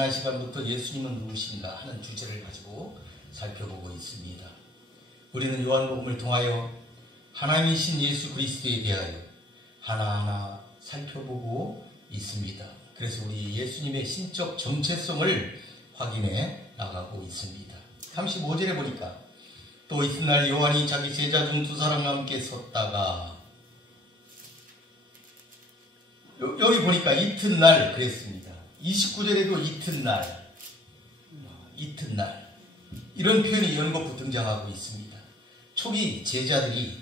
지난 시간부터 예수님은 누구신가 하는 주제를 가지고 살펴보고 있습니다. 우리는 요한복음을 통하여 하나님이신 예수 그리스도에 대하여 하나하나 살펴보고 있습니다. 그래서 우리 예수님의 신적 정체성을 확인해 나가고 있습니다. 35절에 보니까 또 이튿날 요한이 자기 제자 중 두 사람과 함께 섰다가, 여기 보니까 이튿날 그랬습니다. 29절에도 이튿날 이런 표현이 연거푸 등장하고 있습니다. 초기 제자들이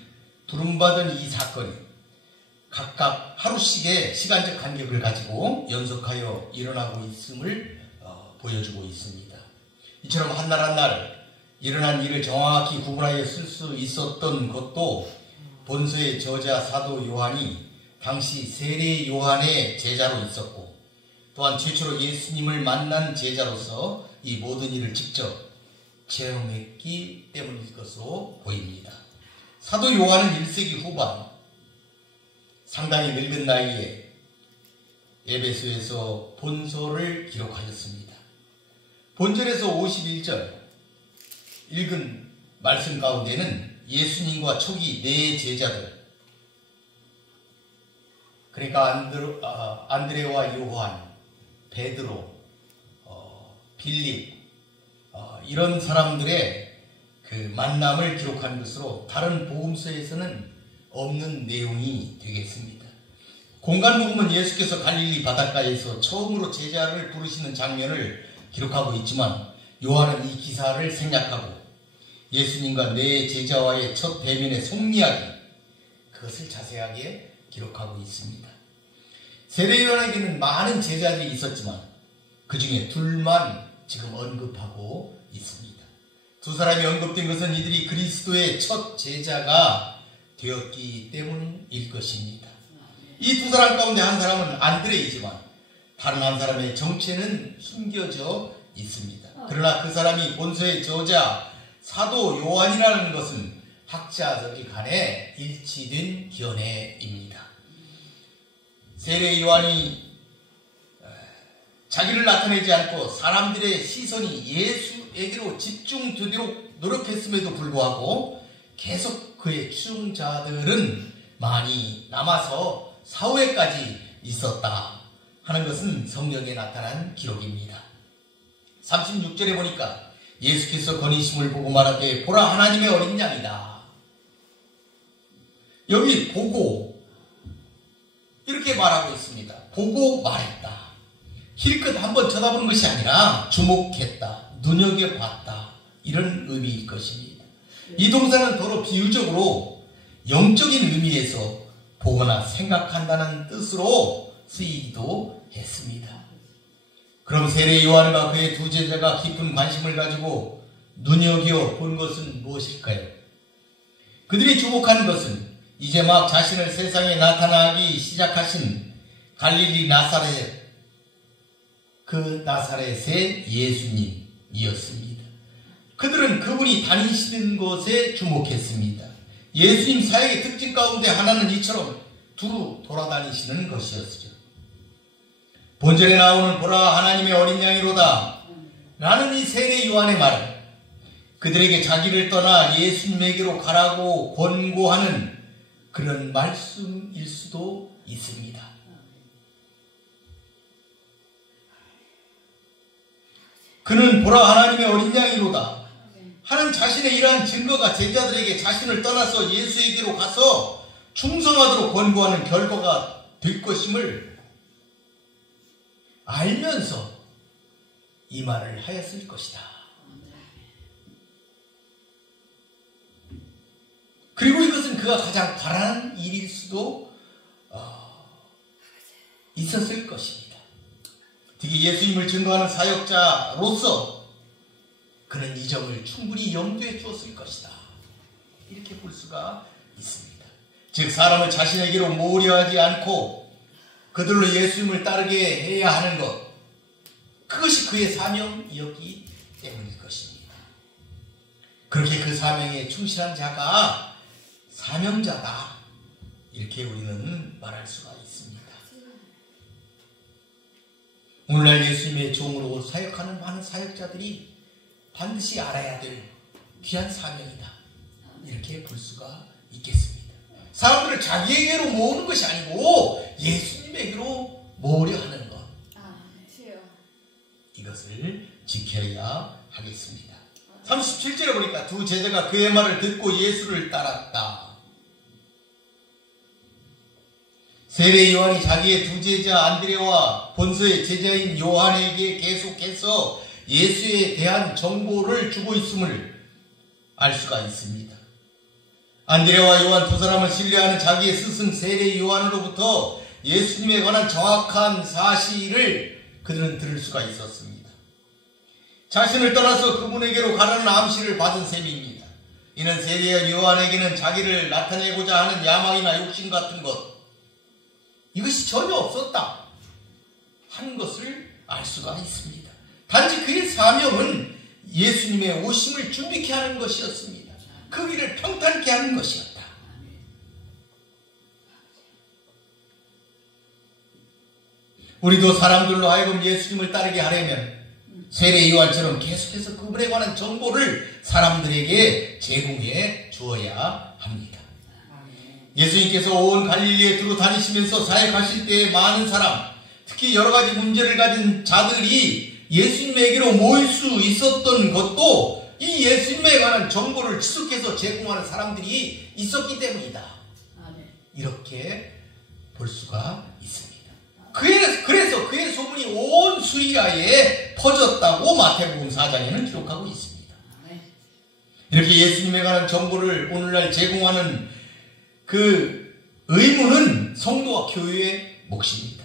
부름받은 이 사건이 각각 하루씩의 시간적 간격을 가지고 연속하여 일어나고 있음을 보여주고 있습니다. 이처럼 한날 한날 일어난 일을 정확히 구분하여 쓸 수 있었던 것도 본서의 저자 사도 요한이 당시 세례 요한의 제자로 있었고, 또한 최초로 예수님을 만난 제자로서 이 모든 일을 직접 체험했기 때문일 것으로 보입니다. 사도 요한은 1세기 후반 상당히 늙은 나이에 에베소에서 본서를 기록하였습니다. 본절에서 51절 읽은 말씀 가운데는 예수님과 초기 네 제자들, 그러니까 안드레와 요한, 베드로, 빌립, 이런 사람들의 그 만남을 기록한 것으로 다른 복음서에서는 없는 내용이 되겠습니다. 공간복음은 예수께서 갈릴리 바닷가에서 처음으로 제자를 부르시는 장면을 기록하고 있지만, 요한은 이 기사를 생략하고 예수님과 네 제자와의 첫 대면의 속이야기, 그것을 자세하게 기록하고 있습니다. 세례 요한에게는 많은 제자들이 있었지만 그 중에 둘만 지금 언급하고 있습니다. 두 사람이 언급된 것은 이들이 그리스도의 첫 제자가 되었기 때문일 것입니다. 이 두 사람 가운데 한 사람은 안드레이지만 다른 한 사람의 정체는 숨겨져 있습니다. 그러나 그 사람이 본서의 저자 사도 요한이라는 것은 학자들이 간에 일치된 견해입니다. 세례 요한이 자기를 나타내지 않고 사람들의 시선이 예수에게로 집중되도록 노력했음에도 불구하고 계속 그의 추종자들은 많이 남아서 사후에까지 있었다 하는 것은 성경에 나타난 기록입니다. 36절에 보니까 예수께서 건의심을 보고 말하되 보라 하나님의 어린 양이다. 여기 보고 이렇게 말하고 있습니다. 보고 말했다. 힐끗 한번 쳐다본 것이 아니라 주목했다, 눈여겨봤다, 이런 의미일 것입니다. 이 동사는 더러 비유적으로 영적인 의미에서 보거나 생각한다는 뜻으로 쓰이기도 했습니다. 그럼 세례 요한과 그의 두 제자가 깊은 관심을 가지고 눈여겨본 것은 무엇일까요? 그들이 주목한 것은 이제 막 자신을 세상에 나타나기 시작하신 갈릴리 나사렛, 그 나사렛의 예수님이었습니다. 그들은 그분이 다니시는 것에 주목했습니다. 예수님 사역의 특징 가운데 하나는 이처럼 두루 돌아다니시는 것이었죠. 본절에 나오는 보라 하나님의 어린 양이로다 라는 이 세례 요한의 말은 그들에게 자기를 떠나 예수님에게로 가라고 권고하는 그런 말씀일 수도 있습니다. 그는 보라 하나님의 어린 양이로다 하는 자신의 이러한 증거가 제자들에게 자신을 떠나서 예수에게로 가서 충성하도록 권고하는 결과가 될 것임을 알면서 이 말을 하였을 것이다. 그리고 이것은 그가 가장 바라는 일일 수도 있었을 것입니다. 특히 예수님을 증거하는 사역자로서 그는 이 점을 충분히 염두에 두었을 것이다. 이렇게 볼 수가 있습니다. 즉 사람을 자신에게로 모으려 하지 않고 그들로 예수님을 따르게 해야 하는 것, 그것이 그의 사명이었기 때문일 것입니다. 그렇게 그 사명에 충실한 자가 사명자다, 이렇게 우리는 말할 수가 있습니다. 오늘날 예수님의 종으로 사역하는 많은 사역자들이 반드시 알아야 될 귀한 사명이다. 이렇게 볼 수가 있겠습니다. 사람들을 자기에게로 모으는 것이 아니고 예수님에게로 모으려 하는 것. 이것을 지켜야 하겠습니다. 37절에 보니까 두 제자가 그의 말을 듣고 예수를 따랐다. 세례 요한이 자기의 두 제자 안드레와 본서의 제자인 요한에게 계속해서 예수에 대한 정보를 주고 있음을 알 수가 있습니다. 안드레와 요한 두 사람을 신뢰하는 자기의 스승 세례 요한으로부터 예수님에 관한 정확한 사실을 그들은 들을 수가 있었습니다. 자신을 떠나서 그분에게로 가라는 암시를 받은 셈입니다. 이는 세례 요한에게는 자기를 나타내고자 하는 야망이나 욕심 같은 것, 이것이 전혀 없었다 하는 것을 알 수가 있습니다. 단지 그의 사명은 예수님의 오심을 준비케 하는 것이었습니다. 그 길을 평탄케 하는 것이었다. 우리도 사람들로 하여금 예수님을 따르게 하려면 세례 요한처럼 계속해서 그분에 관한 정보를 사람들에게 제공해 주어야 합니다. 예수님께서 온 갈릴리에 두루 다니시면서 사역하실 때에 많은 사람, 특히 여러 가지 문제를 가진 자들이 예수님에게로 모일 수 있었던 것도 이 예수님에 관한 정보를 지속해서 제공하는 사람들이 있었기 때문이다. 이렇게 볼 수가 있습니다. 그래서 그의 소문이 온 수리아에 퍼졌다고 마태복음 4장에는 기록하고 있습니다. 이렇게 예수님에 관한 정보를 오늘날 제공하는 그 의무는 성도와 교회의 몫입니다.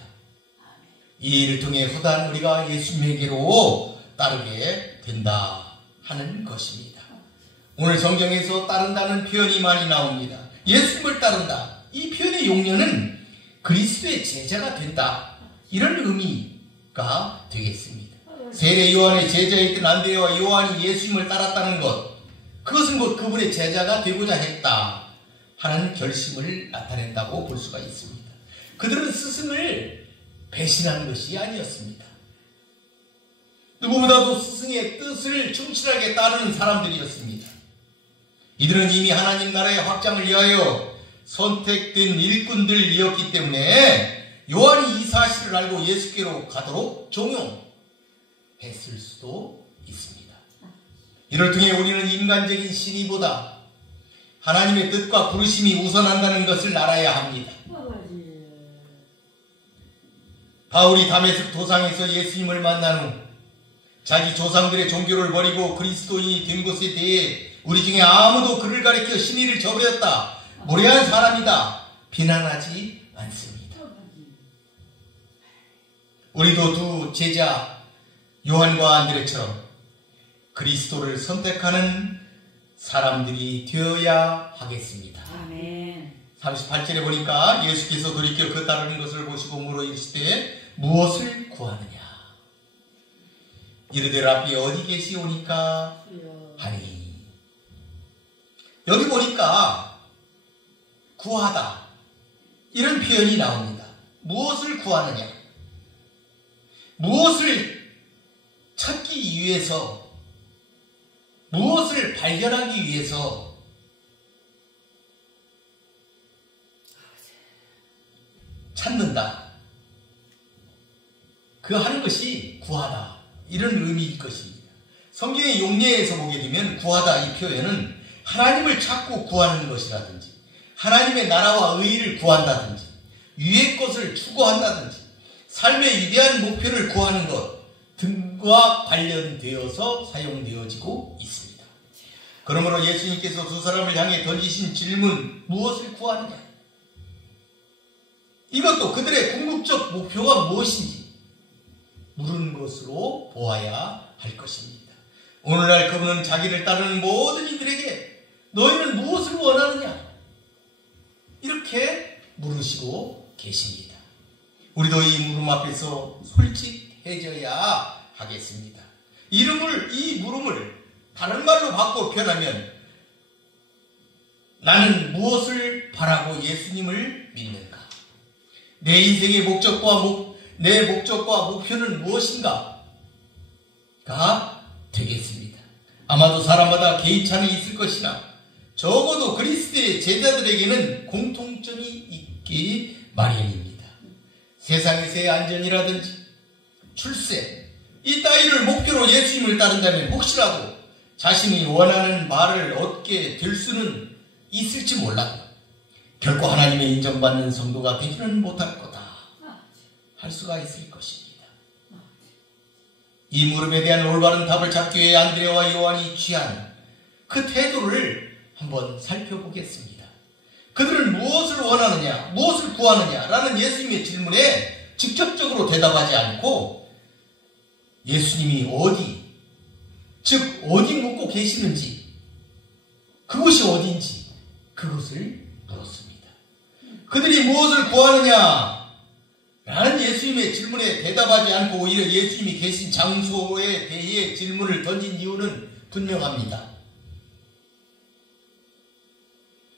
이 일을 통해 허다한 우리가 예수님에게로 따르게 된다 하는 것입니다. 오늘 성경에서 따른다는 표현이 많이 나옵니다. 예수님을 따른다. 이 표현의 용례는 그리스도의 제자가 된다. 이런 의미가 되겠습니다. 세례 요한의 제자였던 안드레와 요한이 예수님을 따랐다는 것, 그것은 곧 그분의 제자가 되고자 했다 하는 결심을 나타낸다고 볼 수가 있습니다. 그들은 스승을 배신한 것이 아니었습니다. 누구보다도 스승의 뜻을 충실하게 따르는 사람들이었습니다. 이들은 이미 하나님 나라의 확장을 위하여 선택된 일꾼들이었기 때문에 요한이 이 사실을 알고 예수께로 가도록 종용했을 수도 있습니다. 이를 통해 우리는 인간적인 신의보다 하나님의 뜻과 부르심이 우선한다는 것을 알아야 합니다. 바울이 다메섹 도상에서 예수님을 만난 후 자기 조상들의 종교를 버리고 그리스도인이 된 것에 대해 우리 중에 아무도 그를 가리켜 신의를 저버렸다, 무례한 사람이다 비난하지 않습니다. 우리도 두 제자 요한과 안드레처럼 그리스도를 선택하는 사람들이 되어야 하겠습니다. 아멘. 38절에 보니까 예수께서 돌이켜 그 따르는 것을 보시고 물어 이르시되 무엇을 구하느냐? 이르되 라비 어디 계시오니까 하니. 여기 보니까 구하다 이런 표현이 나옵니다. 무엇을 구하느냐? 무엇을 찾기 위해서, 무엇을 발견하기 위해서 찾는다. 그 하는 것이 구하다. 이런 의미일 것입니다. 성경의 용례에서 보게 되면 구하다 이 표현은 하나님을 찾고 구하는 것이라든지 하나님의 나라와 의의를 구한다든지 위의 것을 추구한다든지 삶의 위대한 목표를 구하는 것 등과 관련되어서 사용되어지고 있습니다. 그러므로 예수님께서 두 사람을 향해 던지신 질문, 무엇을 구하느냐? 이것도 그들의 궁극적 목표가 무엇인지 물은 것으로 보아야 할 것입니다. 오늘날 그분은 자기를 따르는 모든 이들에게 너희는 무엇을 원하느냐? 이렇게 물으시고 계십니다. 우리도 이 물음 앞에서 솔직해져야 하겠습니다. 이 물음을 다른 말로 바꿔 표현하면 나는 무엇을 바라고 예수님을 믿는가? 내 인생의 목적과 내 목적과 목표는 무엇인가? 가 되겠습니다. 아마도 사람마다 개인차는 있을 것이나 적어도 그리스도의 제자들에게는 공통점이 있기 마련입니다. 세상에서의 안전이라든지 출세, 이 따위를 목표로 예수님을 따른다면 혹시라도 자신이 원하는 바를 얻게 될 수는 있을지 몰라도 결코 하나님의 인정받는 성도가 되지는 못할 거다 할 수가 있을 것입니다. 이 물음에 대한 올바른 답을 찾기 위해 안드레와 요한이 취한 그 태도를 한번 살펴보겠습니다. 그들은 무엇을 원하느냐, 무엇을 구하느냐 라는 예수님의 질문에 직접적으로 대답하지 않고 예수님이 어디, 즉 어디 묵고 계시는지, 그곳이 어딘지 그것을 물었습니다. 그들이 무엇을 구하느냐 라는 예수님의 질문에 대답하지 않고 오히려 예수님이 계신 장소에 대해 질문을 던진 이유는 분명합니다.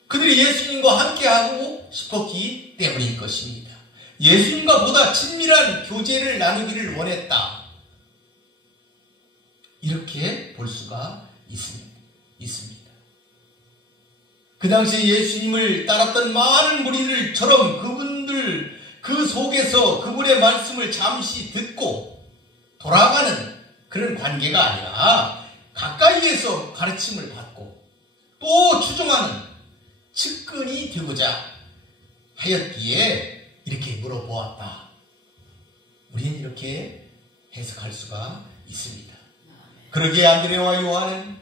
그들이 예수님과 함께하고 싶었기 때문일 것입니다. 예수님과 보다 친밀한 교제를 나누기를 원했다. 이렇게 볼 수가 있습니다. 그 당시에 예수님을 따랐던 많은 무리들처럼 그분들 그 속에서 그분의 말씀을 잠시 듣고 돌아가는 그런 관계가 아니라 가까이에서 가르침을 받고 또 추종하는 측근이 되고자 하였기에 이렇게 물어보았다. 우리는 이렇게 해석할 수가 있습니다. 그러기에 안드레와 요한은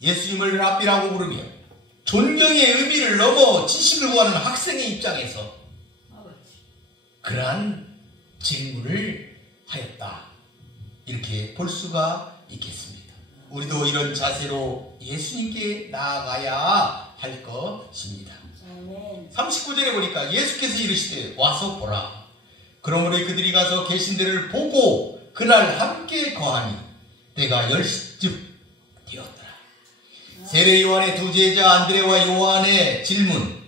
예수님을 랍비라고 부르며 존경의 의미를 넘어 지식을 구하는 학생의 입장에서 그러한 질문을 하였다. 이렇게 볼 수가 있겠습니다. 우리도 이런 자세로 예수님께 나아가야 할 것입니다. 39절에 보니까 예수께서 이르시되 와서 보라. 그러므로 그들이 가서 계신 데를 보고 그날 함께 거하니 때가 10시쯤 되었더라. 세례 요한의 두 제자 안드레와 요한의 질문,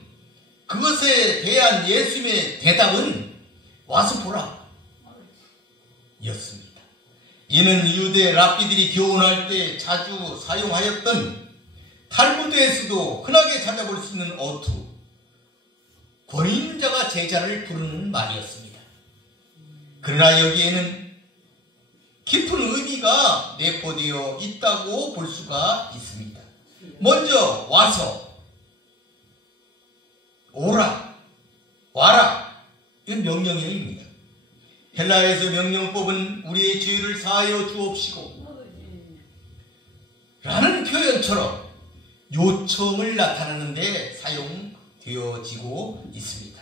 그것에 대한 예수님의 대답은 와서 보라 였습니다. 이는 유대 랍비들이 교훈할 때 자주 사용하였던 탈무드에서도 흔하게 찾아볼 수 있는 어투, 권위 있는 자가 제자를 부르는 말이었습니다. 그러나 여기에는 깊은 의미가 내포되어 있다고 볼 수가 있습니다. 먼저 와서, 오라, 와라, 이건 명령형입니다. 헬라에서 명령법은 우리의 죄를 사하여 주옵시고 라는 표현처럼 요청을 나타내는 데 사용되어지고 있습니다.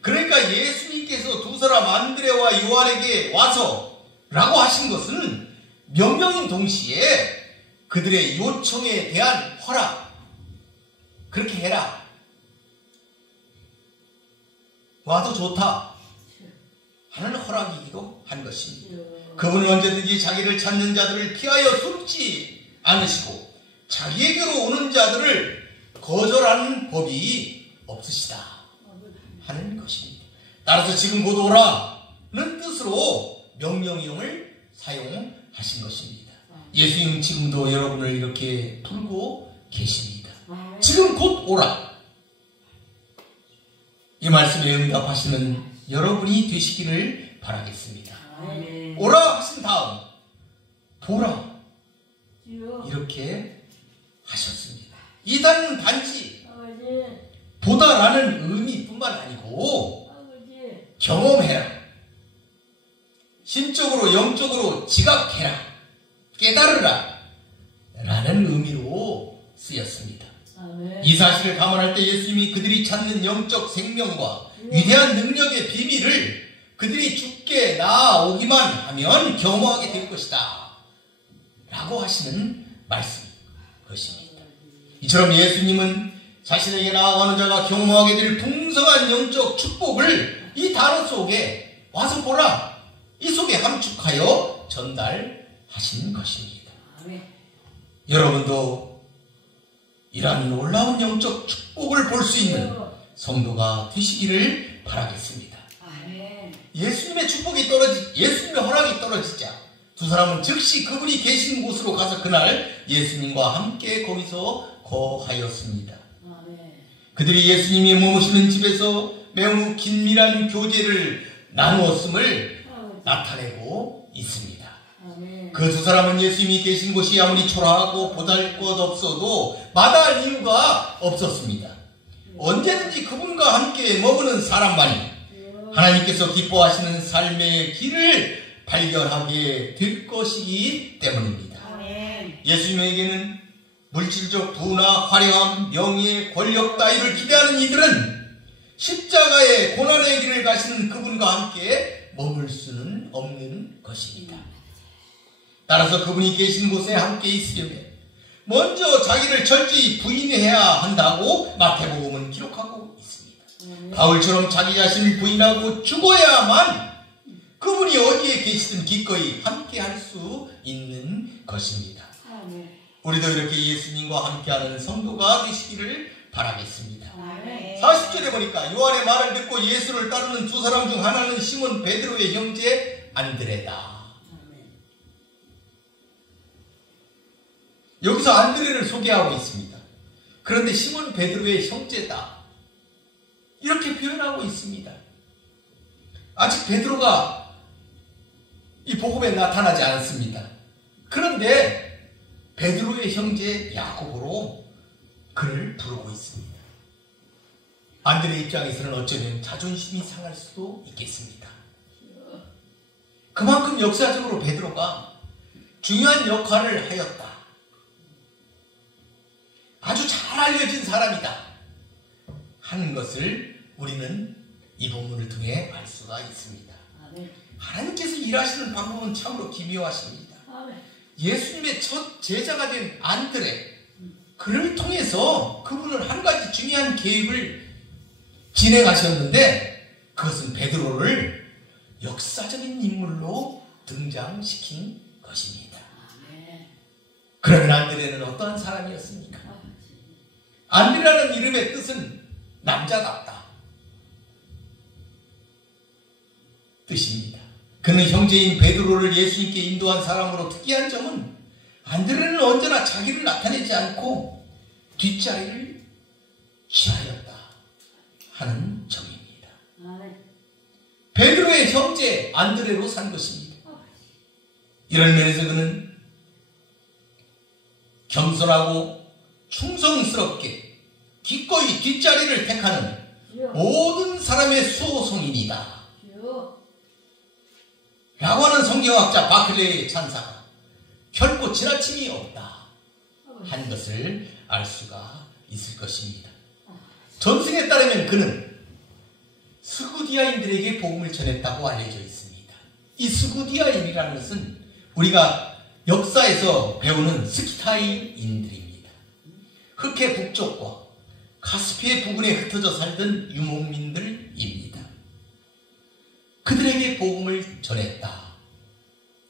그러니까 예수님께서 두 사람 안드레와 요한에게 와서 라고 하신 것은 명령인 동시에 그들의 요청에 대한 허락, 그렇게 해라, 와도 좋다 하는 허락이기도 한 것입니다. 그분은 언제든지 자기를 찾는 자들을 피하여 숨지 않으시고 자기에게로 오는 자들을 거절하는 법이 없으시다 하는 것입니다. 따라서 지금 곧 오라는 뜻으로 명령형을 사용하신 것입니다. 예수님 지금도 여러분을 이렇게 부르고 계십니다. 지금 곧 오라. 이 말씀에 응답하시는 여러분이 되시기를 바라겠습니다. 오라 하신 다음 보라 이렇게 하셨습니다. 이 단은 단지 보다라는 의미뿐만 아니고 경험해라, 심적으로 영적으로 지각해라, 깨달으라 라는 의미로 쓰였습니다. 이 사실을 감안할 때 예수님이 그들이 찾는 영적 생명과 위대한 능력의 비밀을 그들이 주께 나아오기만 하면 경험하게 될 것이다 라고 하시는 말씀인 것입니다. 이처럼 예수님은 자신에게 나아가는 자가 경험하게 될 풍성한 영적 축복을 이 단어 속에 와서 보라, 이 속에 함축하여 전달하신 것입니다. 여러분도 이러한 놀라운 영적 축복을 볼 수 있는 성도가 되시기를 바라겠습니다. 예수님의 허락이 떨어지자 두 사람은 즉시 그분이 계신 곳으로 가서 그날 예수님과 함께 거기서 거하였습니다. 그들이 예수님이 머무시는 집에서 매우 긴밀한 교제를 나누었음을 나타내고 있습니다. 그 두 사람은 예수님이 계신 곳이 아무리 초라하고 보잘것없어도 마다할 이유가 없었습니다. 언제든지 그분과 함께 머무는 사람만이 하나님께서 기뻐하시는 삶의 길을 발견하게 될 것이기 때문입니다. 예수님에게는 물질적 부나 화려함, 명예, 권력 따위를 기대하는 이들은 십자가의 고난의 길을 가시는 그분과 함께 머물 수는 없는 것입니다. 따라서 그분이 계신 곳에 함께 있으려면 먼저 자기를 철저히 부인해야 한다고 마태복음은 기록하고 있습니다. 바울처럼 자기 자신을 부인하고 죽어야만 그분이 어디에 계시든 기꺼이 함께 할 수 있는 것입니다. 우리도 이렇게 예수님과 함께하는 성도가 되시기를 바라겠습니다. 40절에 보니까 요한의 말을 듣고 예수를 따르는 두 사람 중 하나는 시몬 베드로의 형제 안드레다. 여기서 안드레를 소개하고 있습니다. 그런데 시몬 베드로의 형제다 이렇게 표현하고 있습니다. 아직 베드로가 이 복음에 나타나지 않습니다. 그런데 베드로의 형제 야고보로 그를 부르고 있습니다. 안드레 입장에서는 어쩌면 자존심이 상할 수도 있겠습니다. 그만큼 역사적으로 베드로가 중요한 역할을 하였다. 아주 잘 알려진 사람이다 하는 것을 우리는 이 본문을 통해 알 수가 있습니다. 하나님께서 일하시는 방법은 참으로 기묘하십니다. 예수님의 첫 제자가 된 안드레, 그를 통해서 그분은 한 가지 중요한 계획을 진행하셨는데 그것은 베드로를 역사적인 인물로 등장시킨 것입니다. 그러면 안드레는 어떠한 사람이었습니까? 안드레라는 이름의 뜻은 남자답다 뜻입니다. 그는 형제인 베드로를 예수님께 인도한 사람으로 특이한 점은 안드레는 언제나 자기를 나타내지 않고 뒷자리를 취하였다 하는 점입니다. 베드로의 형제 안드레로 산 것입니다. 이런 면에서 그는 겸손하고 충성스럽게 기꺼이 뒷자리를 택하는 모든 사람의 수호성인이다 라고 하는 성경학자 바클레의 찬사가 결코 지나침이 없다 한 것을 알 수가 있을 것입니다. 전승에 따르면 그는 스구디아인들에게 복음을 전했다고 알려져 있습니다. 이 스구디아인이라는 것은 우리가 역사에서 배우는 스키타이인들입니다. 흑해 북쪽과 카스피해 부근에 흩어져 살던 유목민들입니다. 그들에게 복음을 전했다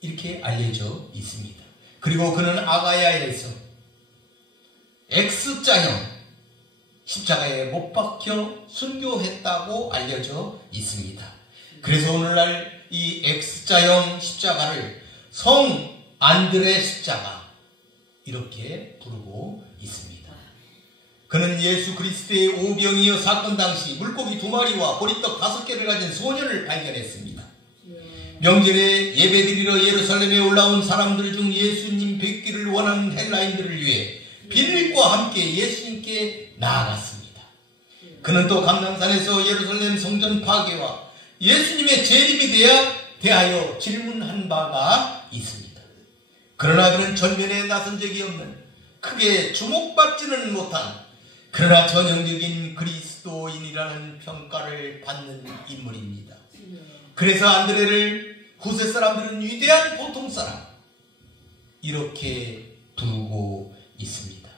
이렇게 알려져 있습니다. 그리고 그는 아가야에서 X자형 십자가에 못 박혀 순교했다고 알려져 있습니다. 그래서 오늘날 이 X자형 십자가를 성 안드레 십자가 이렇게 부르고 있습니다. 그는 예수 그리스도의 오병이어 사건 당시 물고기 2마리와 보리떡 5개를 가진 소년을 발견했습니다. 명절에 예배드리러 예루살렘에 올라온 사람들 중 예수님 뵙기를 원하는 헬라인들을 위해 빌립과 함께 예수님께 나아갔습니다. 그는 또 감람산에서 예루살렘 성전 파괴와 예수님의 재림에 대하여 질문한 바가 있습니다. 그러나 그는 전면에 나선 적이 없는 크게 주목받지는 못한 그러나 전형적인 그리스도인이라는 평가를 받는 인물입니다. 그래서 안드레를 후세 사람들은 위대한 보통사람 이렇게 부르고 있습니다.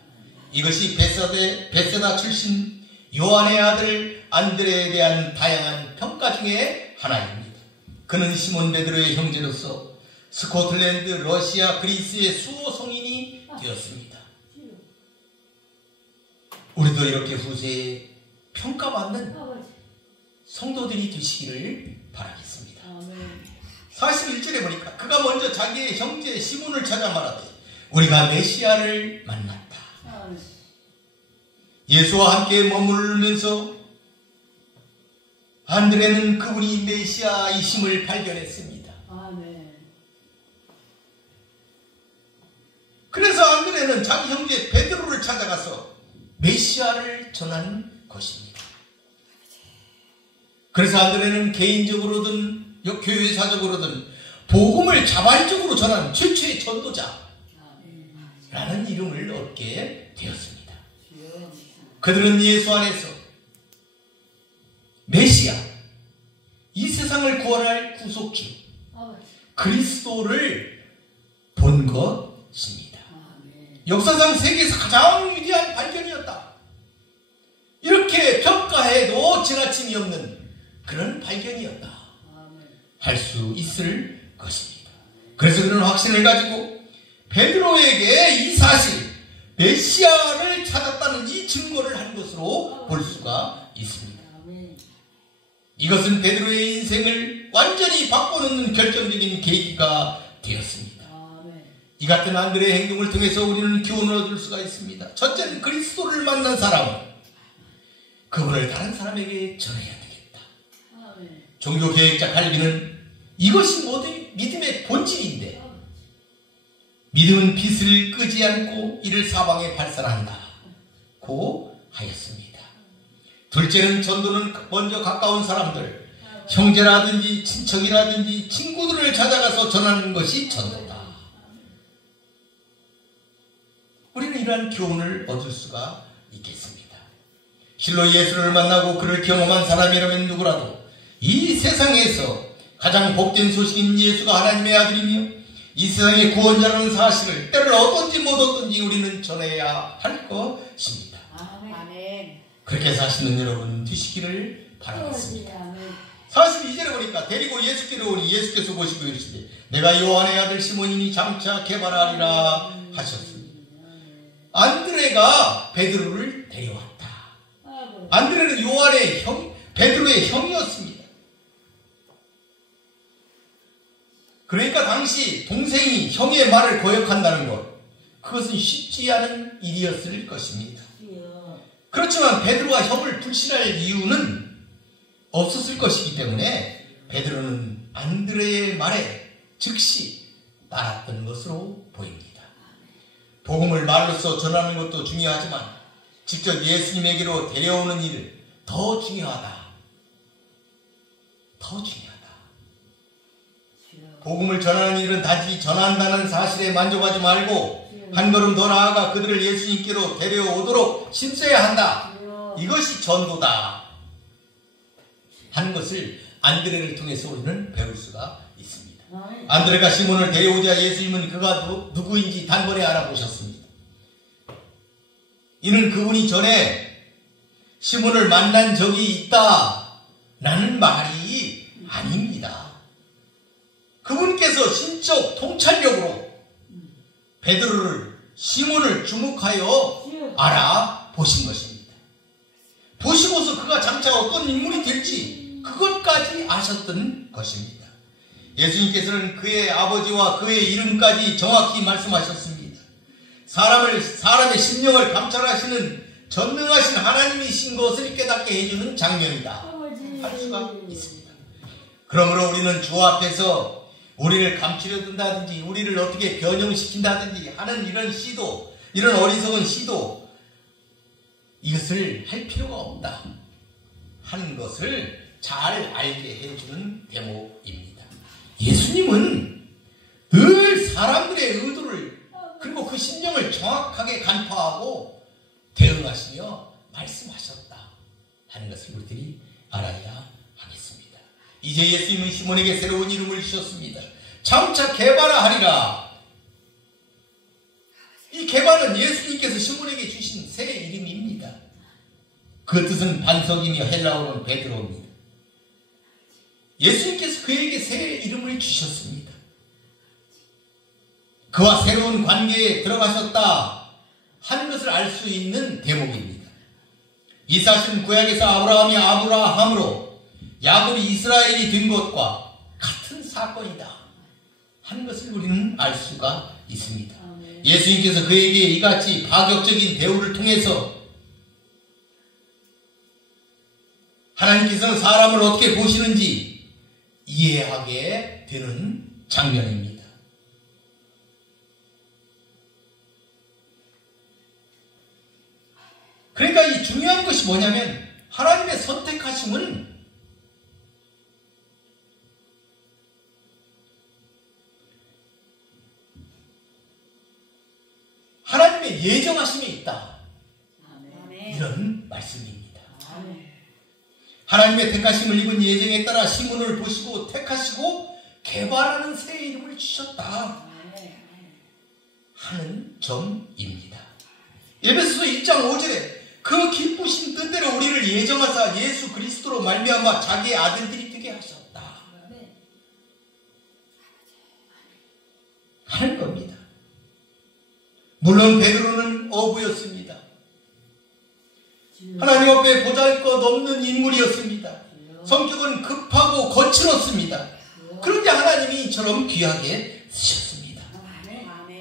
이것이 베세다 출신 요한의 아들 안드레에 대한 다양한 평가 중에 하나입니다. 그는 시몬 베드로의 형제로서 스코틀랜드, 러시아, 그리스의 수호 성인이 되었습니다. 우리도 이렇게 후세에 평가받는 성도들이 되시기를 바랍니다. 바라겠습니다. 41절에 보니까 그가 먼저 자기의 형제 시몬을 찾아 말하되 우리가 메시아를 만났다. 예수와 함께 머물면서 안드레는 그분이 메시아이심을 발견했습니다. 그래서 안드레는 자기 형제 베드로를 찾아가서 메시아를 전하는 것입니다. 그래서 안드레는 개인적으로든 교회사적으로든 복음을 자발적으로 전하는 최초의 전도자라는 이름을 얻게 되었습니다. 그들은 예수 안에서 메시아, 이 세상을 구원할 구속주 그리스도를 본 것입니다. 역사상 세계에서 가장 위대한 발견이었다. 이렇게 평가해도 지나침이 없는 그런 발견이었다 할 수 있을 것입니다. 그래서 그런 확신을 가지고 베드로에게 이 사실, 메시아를 찾았다는 이 증거를 한 것으로 볼 수가 있습니다. 이것은 베드로의 인생을 완전히 바꿔놓는 결정적인 계기가 되었습니다. 이 같은 안드레의 행동을 통해서 우리는 교훈을 얻을 수가 있습니다. 첫째는 그리스도를 만난 사람은 그분을 다른 사람에게 전해야 되겠다. 종교개혁자 칼빈은 이것이 모든 믿음의 본질인데 믿음은 빛을 끄지 않고 이를 사방에 발산한다고 하였습니다. 둘째는 전도는 먼저 가까운 사람들, 형제라든지 친척이라든지 친구들을 찾아가서 전하는 것이 전도다. 우리는 이러한 교훈을 얻을 수가 있겠습니다. 실로 예수를 만나고 그를 경험한 사람이라면 누구라도 이 세상에서 가장 복된 소식인 예수가 하나님의 아들이며 이 세상의 구원자라는 사실을 때를 얻든지 못 얻든지 우리는 전해야 할 것입니다. 그렇게 사시는 여러분 되시기를 바라겠습니다. 42절에 보니까 데리고 예수께로 오니 예수께서 보시고 이르시되 내가 요한의 아들 시몬이니 장차 개발하리라 하셨습니다. 안드레가 베드로를 데려왔다. 안드레는 요한의 형, 베드로의 형이었습니다. 그러니까 당시 동생이 형의 말을 거역한다는 것, 그것은 쉽지 않은 일이었을 것입니다. 그렇지만 베드로가 형을 불신할 이유는 없었을 것이기 때문에 베드로는 안드레의 말에 즉시 따랐던 것으로 보입니다. 복음을 말로써 전하는 것도 중요하지만 직접 예수님에게로 데려오는 일은 더 중요하다. 더 중요하다. 복음을 전하는 일은 단지 전한다는 사실에 만족하지 말고 한 걸음 더 나아가 그들을 예수님께로 데려오도록 힘써야 한다. 이것이 전도다 하는 것을 안드레를 통해서 우리는 배울 수가 있습니다. 안드레가 시몬을 데려오자 예수님은 그가 누구인지 단번에 알아보셨습니다. 이는 그분이 전에 시몬을 만난 적이 있다라는 말이 아닙니다. 그분께서 신적 통찰력으로 베드로를, 시몬을 주목하여 알아보신 것입니다. 보시고서 그가 장차 어떤 인물이 될지 그것까지 아셨던 것입니다. 예수님께서는 그의 아버지와 그의 이름까지 정확히 말씀하셨습니다. 사람의 심령을 감찰하시는 전능하신 하나님이신 것을 깨닫게 해주는 장면이다 할 수가 있습니다. 그러므로 우리는 주 앞에서 우리를 감추려 든다든지 우리를 어떻게 변형시킨다든지 하는 이런 시도, 이런 어리석은 시도, 이것을 할 필요가 없다 하는 것을 잘 알게 해주는 대목입니다. 예수님은 늘 사람들의 의도를 그리고 그 심령을 정확하게 간파하고 대응하시며 말씀하셨다 하는 것을 우리들이 알아야 하겠습니다. 이제 예수님은 시몬에게 새로운 이름을 주셨습니다. 장차 개발하리라. 이 개발은 예수님께서 시몬에게 주신 새 이름입니다. 그 뜻은 반석이며 헬라어로는 베드로입니다. 예수님께서 그에게 새 이름을 주셨습니다. 그와 새로운 관계에 들어가셨다 하는 것을 알 수 있는 대목입니다. 이 사실은 구약에서 아브라함이 아브라함으로 야곱이 이스라엘이 된 것과 같은 사건이다 하는 것을 우리는 알 수가 있습니다. 예수님께서 그에게 이같이 파격적인 대우를 통해서 하나님께서는 사람을 어떻게 보시는지 이해하게 되는 장면입니다. 그러니까 이 중요한 것이 뭐냐면 하나님의 선택하심은 하나님의 예정하심에 있다. 이런 말씀입니다. 하나님의 택하심을 입은 예정에 따라 시몬을 보시고 택하시고 개발하는 새 이름을 주셨다 하는 점입니다. 에베소서 1장 5절에 그 기쁘신 뜻대로 우리를 예정하사 예수 그리스도로 말미암아 자기의 아들들이 되게 하셨다 하는 겁니다. 물론 베드로는 어부였습니다. 하나님 앞에 보잘것없는 인물이었습니다. 성격은 급하고 거칠었습니다. 그런데 하나님이 이처럼 귀하게 쓰셨습니다.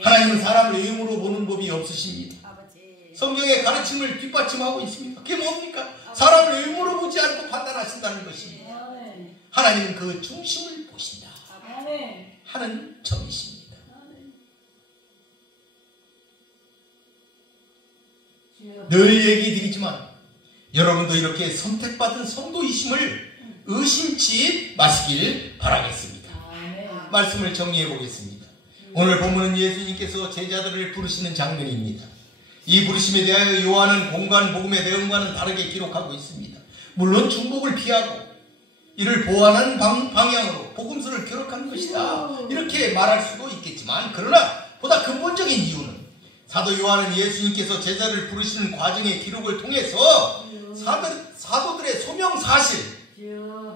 하나님은 사람을 외모로 보는 법이 없으십니다. 성경의 가르침을 뒷받침하고 있습니다. 그게 뭡니까? 사람을 외모로 보지 않고 판단하신다는 것입니다. 하나님은 그 중심을 보신다 하는 점이십니다. 늘 얘기 드리지만 여러분도 이렇게 선택받은 성도이심을 의심치 마시길 바라겠습니다. 말씀을 정리해 보겠습니다. 오늘 본문은 예수님께서 제자들을 부르시는 장면입니다. 이 부르심에 대하여 요한은 공간 복음의 내용과는 다르게 기록하고 있습니다. 물론 중복을 피하고 이를 보완하는 방향으로 복음서를 기록한 것이다 이렇게 말할 수도 있겠지만 그러나 보다 근본적인 이유는 사도 요한은 예수님께서 제자를 부르시는 과정의 기록을 통해서 사도들의 소명사실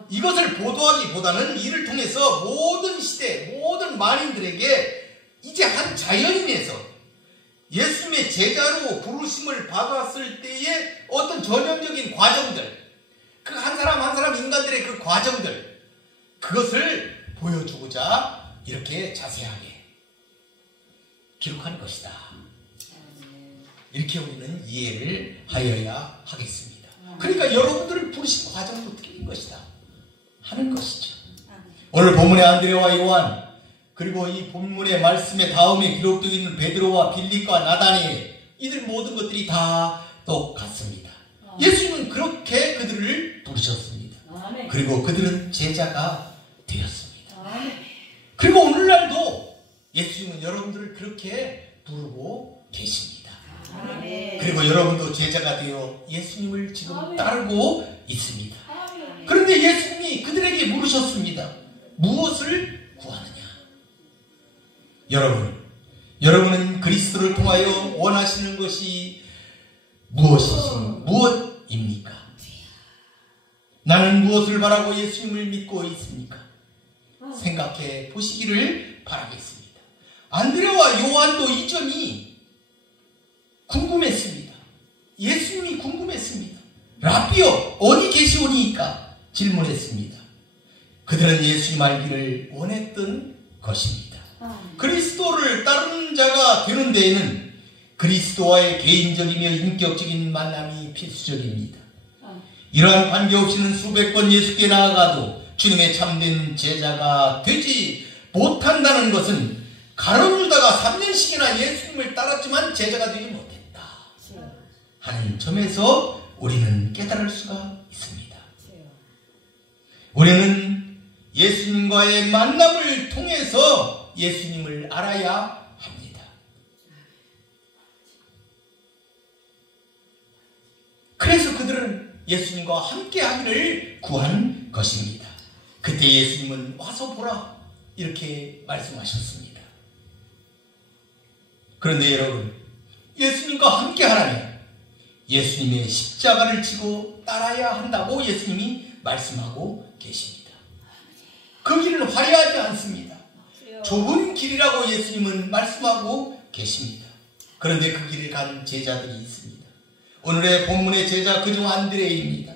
이것을 보도하기보다는 이를 통해서 모든 시대 모든 만인들에게 이제 한 자연인에서 예수님의 제자로 부르심을 받았을 때의 어떤 전형적인 과정들 그 한 사람 한 사람 인간들의 그 과정들 그것을 보여주고자 이렇게 자세하게 기록한 것이다. 이렇게 우리는 이해를 하여야 하겠습니다. 그러니까 여러분들을 부르신 과정은 어떻게 된 것이다 하는 것이죠. 오늘 본문의 안드레와 요한 그리고 이 본문의 말씀의 다음에 기록되어 있는 베드로와 빌립과 나다니엘 이들 모든 것들이 다 똑같습니다. 예수님은 그렇게 그들을 부르셨습니다. 그리고 그들은 제자가 되었습니다. 그리고 오늘날도 예수님은 여러분들을 그렇게 부르고 계십니다. 그리고 여러분도 제자가 되어 예수님을 지금 따르고 있습니다. 그런데 예수님이 그들에게 물으셨습니다. 무엇을 구하느냐? 여러분은 그리스도를 통하여 원하시는 것이 무엇입니까? 나는 무엇을 바라고 예수님을 믿고 있습니까? 생각해 보시기를 바라겠습니다. 안드레와 요한도 이 점이 궁금했습니다. 예수님이 궁금했습니다. 라비여 어디 계시오니까 질문했습니다. 그들은 예수님 알기를 원했던 것입니다. 그리스도를 따르는 자가 되는 데에는 그리스도와의 개인적이며 인격적인 만남이 필수적입니다. 이러한 관계 없이는 수백 번 예수께 나아가도 주님의 참된 제자가 되지 못한다는 것은 가룟 유다가 3년씩이나 예수님을 따랐지만 제자가 되지 못했다 하는 점에서 우리는 깨달을 수가 있습니다. 우리는 예수님과의 만남을 통해서 예수님을 알아야 합니다. 그래서 그들은 예수님과 함께 하기를 구한 것입니다. 그때 예수님은 와서 보라 이렇게 말씀하셨습니다. 그런데 여러분 예수님과 함께 하라면 예수님의 십자가를 지고 따라야 한다고 예수님이 말씀하고 계십니다. 그 길은 화려하지 않습니다. 좁은 길이라고 예수님은 말씀하고 계십니다. 그런데 그 길을 간 제자들이 있습니다. 오늘의 본문의 제자 그중 안드레입니다.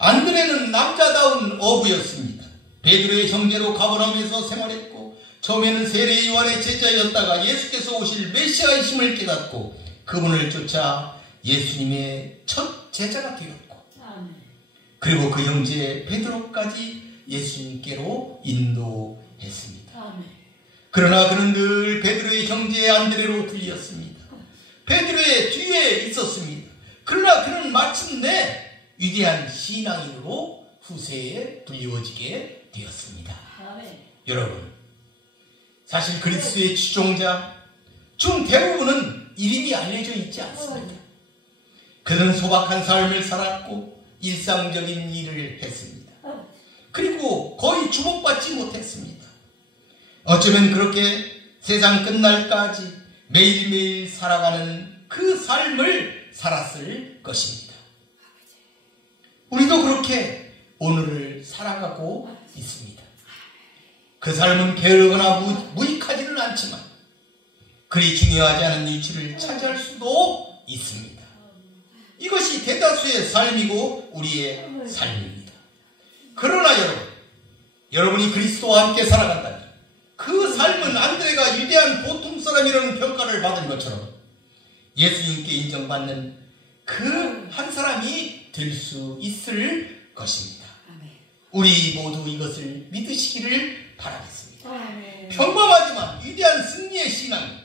안드레는 남자다운 어부였습니다. 베드로의 형제로 가버나움에서 생활했고 처음에는 세례 요한의 제자였다가 예수께서 오실 메시아이심을 깨닫고 그분을 쫓아 예수님의 첫 제자가 되었고 그리고 그 형제 베드로까지 예수님께로 인도했습니다. 그러나 그는 늘 베드로의 형제 안드레로 불렸습니다. 베드로의 뒤에 있었습니다. 그러나 그는 마침내 위대한 신앙인으로 후세에 불리워지게 되었습니다. 여러분, 사실 그리스도의 추종자 중 대부분은 이름이 알려져 있지 않습니다. 그들은 소박한 삶을 살았고 일상적인 일을 했습니다. 그리고 거의 주목받지 못했습니다. 어쩌면 그렇게 세상 끝날까지 매일매일 살아가는 그 삶을 살았을 것입니다. 우리도 그렇게 오늘을 살아가고 있습니다. 그 삶은 게으르거나 무익하지는 않지만 그리 중요하지 않은 위치를 차지할 수도 있습니다. 이것이 대다수의 삶이고 우리의 삶입니다. 그러나 여러분이 그리스도와 함께 살아간다면 그 삶은 안드레가 위대한 보통 사람이라는 평가를 받은 것처럼 예수님께 인정받는 그 한 사람이 될 수 있을 것입니다. 우리 모두 이것을 믿으시기를 바라겠습니다. 평범하지만 위대한 승리의 신앙,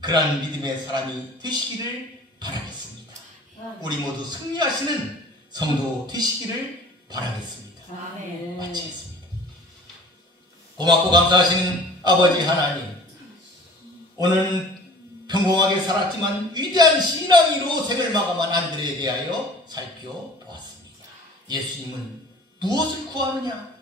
그러한 믿음의 사람이 되시기를 바라겠습니다. 우리 모두 승리하시는 성도 되시기를 바라겠습니다. 마치겠습니다. 고맙고 감사하시는 아버지 하나님, 오늘은 평범하게 살았지만 위대한 신앙인으로 생을 마감한 안드레에 대하여 살펴보았습니다. 예수님은 무엇을 구하느냐?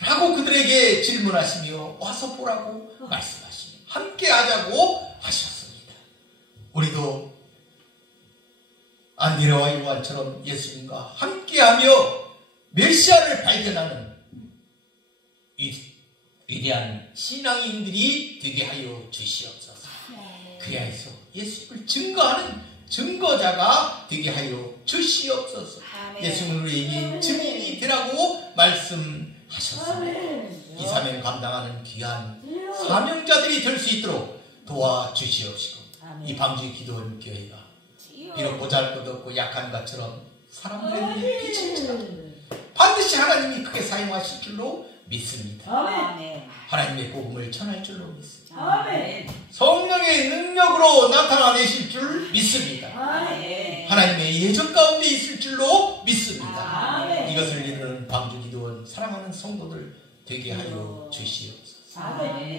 라고 그들에게 질문하시며 와서 보라고 말씀하시며 함께 하자고 하셨습니다. 우리도 안드레와 요한처럼 예수님과 함께하며 메시아를 발견하는 위대한 신앙인들이 되게 하여 주시옵소서. 그리하여서 예수님을 증거하는 증거자가 되게 하여 주시옵소서. 예수님은 우리에게 증인이 되라고 말씀하셨습니다. 이 사명 감당하는 귀한 사명자들이 될 수 있도록 도와주시옵시고 이 방주 기도원 교회가 비록 보잘것없고 약한 것처럼 사람들의 눈에 비칠지라도 반드시 하나님이 크게 사용하실 줄로 믿습니다. 하나님의 복음을 전할 줄로 믿습니다. 성령의 능력으로 나타나내실 줄 믿습니다. 하나님의 예정 가운데 있을 줄로 믿습니다. 이것을 이루는 방주 기도원 사랑하는 성도들 되게 하여 주시옵소서.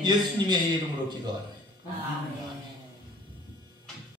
예수님의 이름으로 기도하나이다.